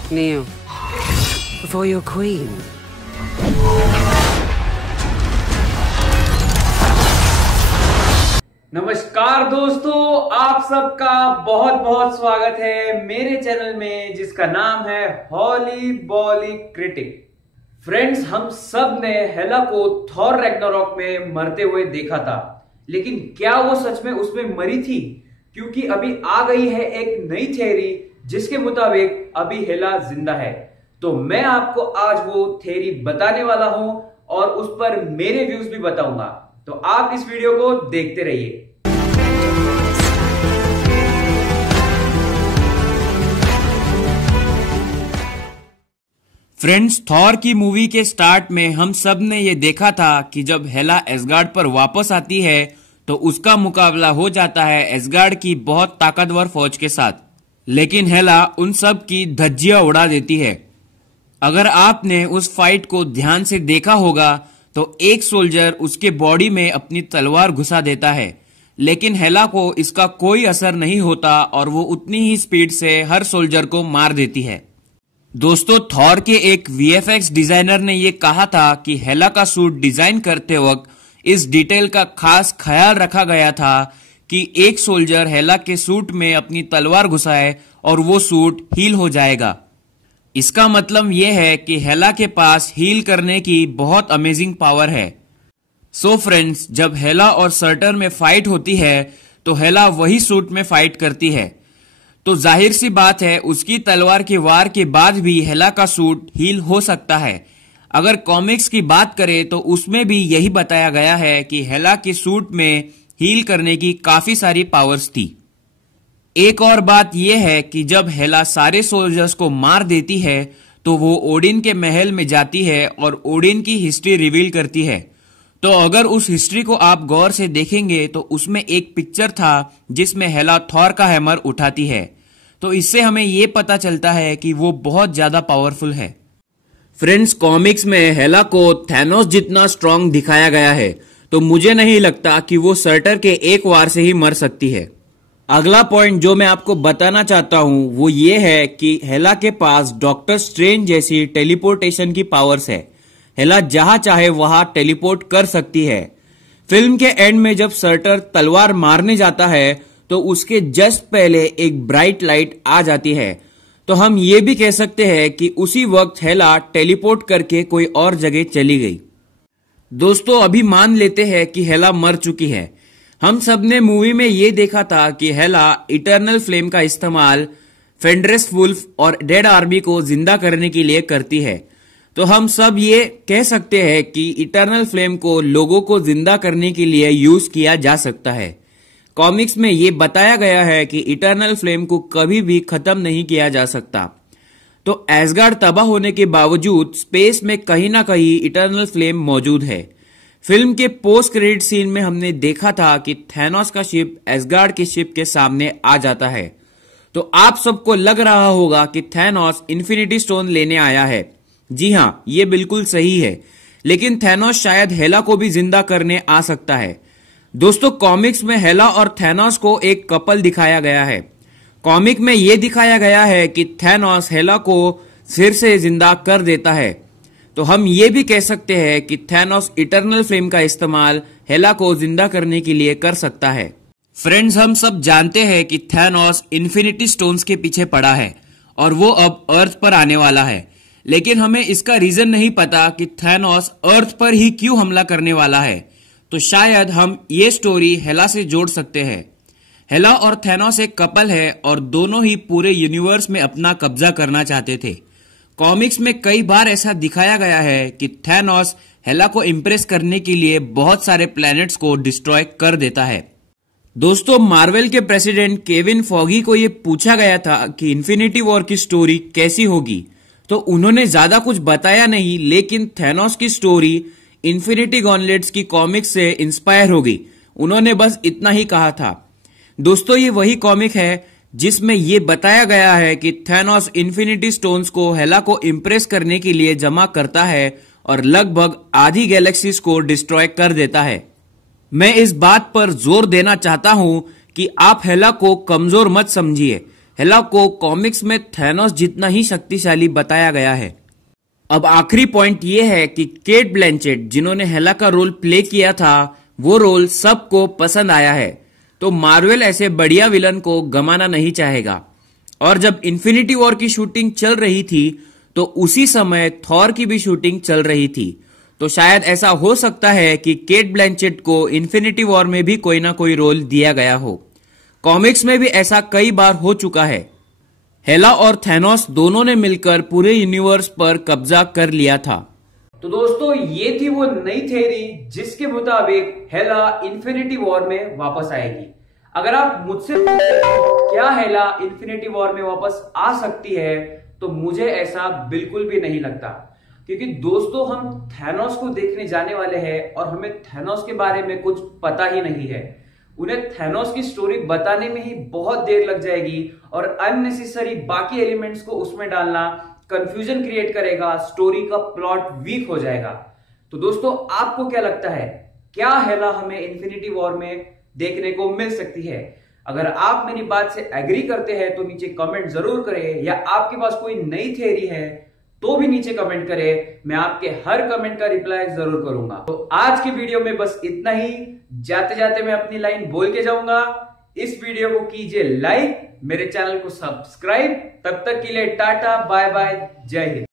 Kneel before your queen. नमस्कार दोस्तों, आप सबका बहुत बहुत स्वागत है मेरे चैनल में जिसका नाम है हॉली बॉली क्रिटिक। फ्रेंड्स, हम सब ने हेला को थॉर रैग्नारॉक में मरते हुए देखा था, लेकिन क्या वो सच में उसमें मरी थी? क्योंकि अभी आ गई है एक नई थ्योरी जिसके मुताबिक अभी हेला जिंदा है। तो मैं आपको आज वो थ्योरी बताने वाला हूं और उस पर मेरे व्यूज भी बताऊंगा, तो आप इस वीडियो को देखते रहिए। फ्रेंड्स, थॉर की मूवी के स्टार्ट में हम सब ने ये देखा था कि जब हेला एसगार्ड पर वापस आती है तो उसका मुकाबला हो जाता है एसगार्ड की बहुत ताकतवर फौज के साथ, लेकिन हेला उन सब की धज्जियां उड़ा देती है। अगर आपने उस फाइट को ध्यान से देखा होगा तो एक सोल्जर उसके बॉडी में अपनी तलवार घुसा देता है, लेकिन हेला को इसका कोई असर नहीं होता और वो उतनी ही स्पीड से हर सोल्जर को मार देती है। दोस्तों, थॉर के एक वीएफएक्स डिजाइनर ने ये कहा था कि हेला का सूट डिजाइन करते वक्त इस डिटेल का खास ख्याल रखा गया था कि एक सोल्जर हेला के सूट में अपनी तलवार घुसाए और वो सूट हील हो जाएगा। इसका मतलब यह है कि हेला के पास हील करने की बहुत अमेजिंग पावर है। सो फ्रेंड्स, जब हेला और सर्टर में फाइट होती है तो हेला वही सूट में फाइट करती है, तो जाहिर सी बात है उसकी तलवार के वार के बाद भी हेला का सूट हील हो सकता है। अगर कॉमिक्स की बात करें तो उसमें भी यही बताया गया है कि हेला के सूट में हील करने की काफी सारी पावर्स थी। एक और बात यह है कि जब हेला सारे सोल्जर्स को मार देती है तो वो ओडिन के महल में जाती है और ओडिन की हिस्ट्री रिवील करती है। तो अगर उस हिस्ट्री को आप गौर से देखेंगे तो उसमें एक पिक्चर था जिसमें हेला थॉर का हैमर उठाती है, तो इससे हमें ये पता चलता है कि वो बहुत ज्यादा पावरफुल है। फ्रेंड्स, कॉमिक्स में हेला को थैनोस जितना स्ट्रांग दिखाया गया है, तो मुझे नहीं लगता कि वो सर्टर के एक वार से ही मर सकती है। अगला पॉइंट जो मैं आपको बताना चाहता हूं वो ये है कि हेला के पास डॉक्टर स्ट्रेंज जैसी टेलीपोर्टेशन की पावर्स है। हेला जहां चाहे वहां टेलीपोर्ट कर सकती है। फिल्म के एंड में जब सर्टर तलवार मारने जाता है तो उसके जस्ट पहले एक ब्राइट लाइट आ जाती है, तो हम ये भी कह सकते हैं कि उसी वक्त हेला टेलीपोर्ट करके कोई और जगह चली गई। दोस्तों, अभी मान लेते हैं कि हेला मर चुकी है। हम सब ने मूवी में ये देखा था कि हेला इटर्नल फ्लेम का इस्तेमाल फेंड्रेस वुल्फ और डेड आर्मी को जिंदा करने के लिए करती है, तो हम सब ये कह सकते हैं कि इटर्नल फ्लेम को लोगों को जिंदा करने के लिए यूज किया जा सकता है। कॉमिक्स में ये बताया गया है कि इटर्नल फ्लेम को कभी भी खत्म नहीं किया जा सकता। तो एसगार्ड तबाह होने के बावजूद स्पेस में कहीं ना कहीं इटर्नल फ्लेम मौजूद है। फिल्म के पोस्ट क्रेडिट सीन में हमने देखा था कि थैनोस का शिप एसगार्ड के शिप के सामने आ जाता है, तो आप सबको लग रहा होगा कि थैनोस इन्फिनिटी स्टोन लेने आया है। जी हां, ये बिल्कुल सही है, लेकिन थैनोस शायद हेला को भी जिंदा करने आ सकता है। दोस्तों, कॉमिक्स में हेला और थैनोस को एक कपल दिखाया गया है। कॉमिक में यह दिखाया गया है कि थैनोस हेला को फिर से जिंदा कर देता है, तो हम ये भी कह सकते हैं कि थैनोस इटर्नल फ्लेम का इस्तेमाल हेला को जिंदा करने के लिए कर सकता है। फ्रेंड्स, हम सब जानते हैं कि थैनोस इन्फिनिटी स्टोन्स के पीछे पड़ा है और वो अब अर्थ पर आने वाला है, लेकिन हमें इसका रीजन नहीं पता कि थैनोस अर्थ पर ही क्यों हमला करने वाला है। तो शायद हम ये स्टोरी हेला से जोड़ सकते हैं। हेला और थैनोस एक कपल है और दोनों ही पूरे यूनिवर्स में अपना कब्जा करना चाहते थे। कॉमिक्स में कई बार ऐसा दिखाया गया है कि थैनोस हेला को इम्प्रेस करने के लिए बहुत सारे प्लैनेट्स को डिस्ट्रॉय कर देता है। दोस्तों, मार्वल के प्रेसिडेंट केविन फॉगी को ये पूछा गया था कि इन्फिनिटी वॉर की स्टोरी कैसी होगी, तो उन्होंने ज्यादा कुछ बताया नहीं, लेकिन थैनोस की स्टोरी इन्फिनिटी गॉन्टलेट्स की कॉमिक्स से इंस्पायर हो गई। उन्होंने बस इतना ही कहा था। दोस्तों, ये वही कॉमिक है जिसमें ये बताया गया है कि थैनोस इन्फिनिटी स्टोन्स को हेला को इम्प्रेस करने के लिए जमा करता है और लगभग आधी गैलेक्सीज को डिस्ट्रॉय कर देता है। मैं इस बात पर जोर देना चाहता हूं कि आप हेला को कमजोर मत समझिए। हेला को कॉमिक्स में थैनोस जितना ही शक्तिशाली बताया गया है। अब आखिरी पॉइंट ये है कि केट ब्लैंचेट जिन्होंने हेला का रोल प्ले किया था वो रोल सबको पसंद आया है, तो मार्वल ऐसे बढ़िया विलन को गंवाना नहीं चाहेगा। और जब इन्फिनिटी वॉर की शूटिंग चल रही थी तो उसी समय थॉर की भी शूटिंग चल रही थी, तो शायद ऐसा हो सकता है कि केट ब्लैंचेट को इन्फिनिटी वॉर में भी कोई ना कोई रोल दिया गया हो। कॉमिक्स में भी ऐसा कई बार हो चुका है। हेला और थैनोस दोनों ने मिलकर पूरे यूनिवर्स पर कब्जा कर लिया था। तो दोस्तों ये थी वो नई थ्योरी जिसके मुताबिक हेला इन्फिनिटी वॉर में वापस आएगी। अगर आप मुझसे क्या हेला इन्फिनिटी वॉर में वापस आ सकती है, तो मुझे ऐसा बिल्कुल भी नहीं लगता, क्योंकि दोस्तों हम थैनोस को देखने जाने वाले हैं और हमें थैनोस के बारे में कुछ पता ही नहीं है। उन्हें थैनोस की स्टोरी बताने में ही बहुत देर लग जाएगी और अननेसेसरी बाकी एलिमेंट्स को उसमें डालना कंफ्यूजन क्रिएट करेगा, स्टोरी का प्लॉट वीक हो जाएगा। तो दोस्तों आपको क्या लगता है, क्या हेला हमें इन्फिनिटी वॉर में देखने को मिल सकती है? अगर आप मेरी बात से एग्री करते हैं तो नीचे कमेंट जरूर करें, या आपके पास कोई नई थ्योरी है तो भी नीचे कमेंट करें। मैं आपके हर कमेंट का रिप्लाई जरूर करूंगा। तो आज की वीडियो में बस इतना ही। जाते जाते मैं अपनी लाइन बोल के जाऊंगा, इस वीडियो को कीजिए लाइक, मेरे चैनल को सब्सक्राइब। तब तक के लिए टाटा बाय बाय, जय हिंद।